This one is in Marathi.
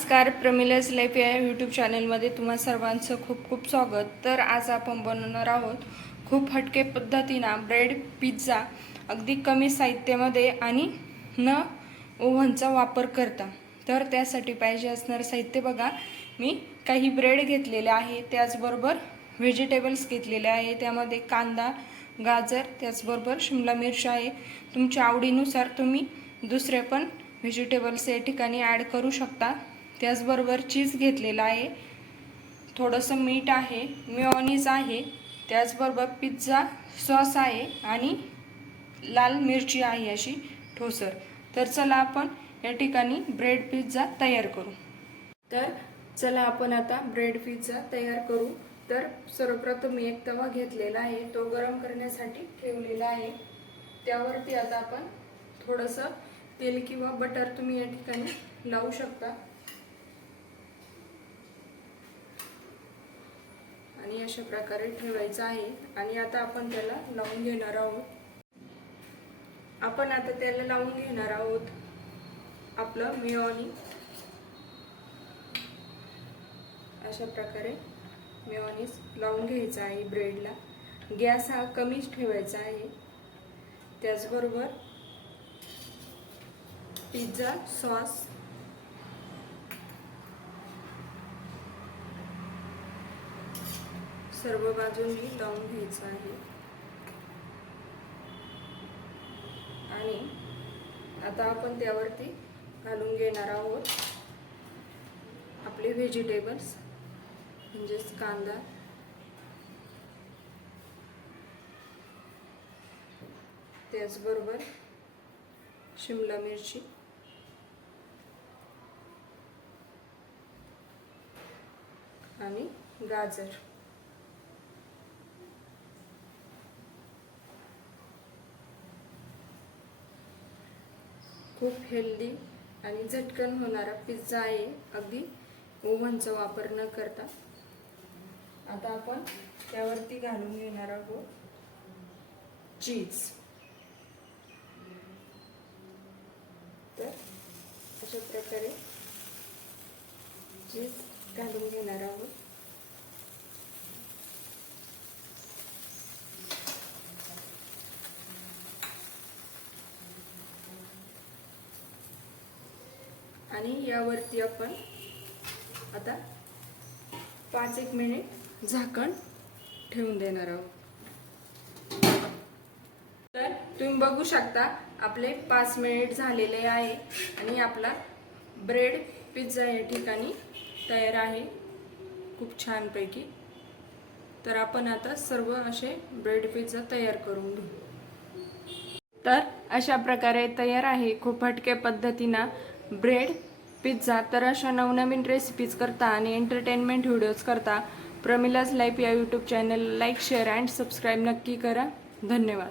नमस्कार प्रमिलस लाईफ या यूट्यूब चॅनलमध्ये तुम्हा सर्वांचं खूप खूप स्वागत. तर आज आपण बनवणार आहोत खूप हटके पद्धतीनं ब्रेड पिझ्झा अगदी कमी साहित्यामध्ये आणि न ओव्हनचा वापर करता. तर त्यासाठी पाहिजे असणारं साहित्य बघा. मी काही ब्रेड घेतलेले आहे त्याचबरोबर व्हेजिटेबल्स घेतलेले आहे त्यामध्ये कांदा गाजर त्याचबरोबर शिमला मिरची आहे. तुमच्या आवडीनुसार तुम्ही दुसरे पण व्हेजिटेबल्स या ठिकाणी ॲड करू शकता. त्याचबरोबर चीज घेतलेला आहे. थोडंसं मीठ आहे मिओनीज आहे त्याचबरोबर पिझ्झा सॉस आहे आणि लाल मिरची आहे अशी ठोसर. तर चला आपण या ठिकाणी ब्रेड पिझ्झा तयार करू. तर चला आपण आता ब्रेड पिझ्झा तयार करू. तर सर्वप्रथम मी एक तवा घेतलेला आहे तो गरम करण्यासाठी ठेवलेला आहे. त्यावरती आता आपण थोडंसं तेल किंवा बटर तुम्ही या ठिकाणी लावू शकता. आणि अशा प्रकारे ठेवायचं आहे. आणि आता आपण त्याला लावून घेणार आहोत. आपण आता त्याला लावून घेणार आहोत आपलं मिओनी अशा प्रकारे मिओनीस लावून घ्यायचा आहे ब्रेडला. गॅस हा कमीच ठेवायचा आहे. त्याचबरोबर पिझ्झा सॉस सर्व बाजूंनी लावून घ्यायचं आहे. आणि आता आपण त्यावरती घालून घेणार आहोत आपले व्हेजिटेबल्स म्हणजेच कांदा. त्याचबरोबर शिमला मिरची. आणि गाजर. खूप हेल्दी आणि झटकन होणारा पिझ्झा आहे. अगदी ओव्हनचा वापर न करता. आता आपण त्यावरती घालून घेणार आहोत चीज तर अशा प्रकारे चीज घालून घेणार आहोत. आणि यावरती आपण आता पाच एक मिनिट झाकण ठेवून देणार आहोत. तर तुम्ही बघू शकता आपले पाच मिनिट झालेले आहे आणि आपला ब्रेड पिझ्झा या ठिकाणी तयार आहे. खूप छानपैकी. तर आपण आता सर्व असे ब्रेड पिझ्झा तयार करून घेऊ. तर अशा प्रकारे तयार आहे. खूप हटके पद्धतीनं ब्रेड पिझ्झा तर अशा नवनवीन रेसिपीज करता आणि एंटरटेनमेंट व्हिडिओज करता. प्रमिलाज लाईफ या YouTube channel like share and subscribe नक्की करा. धन्यवाद.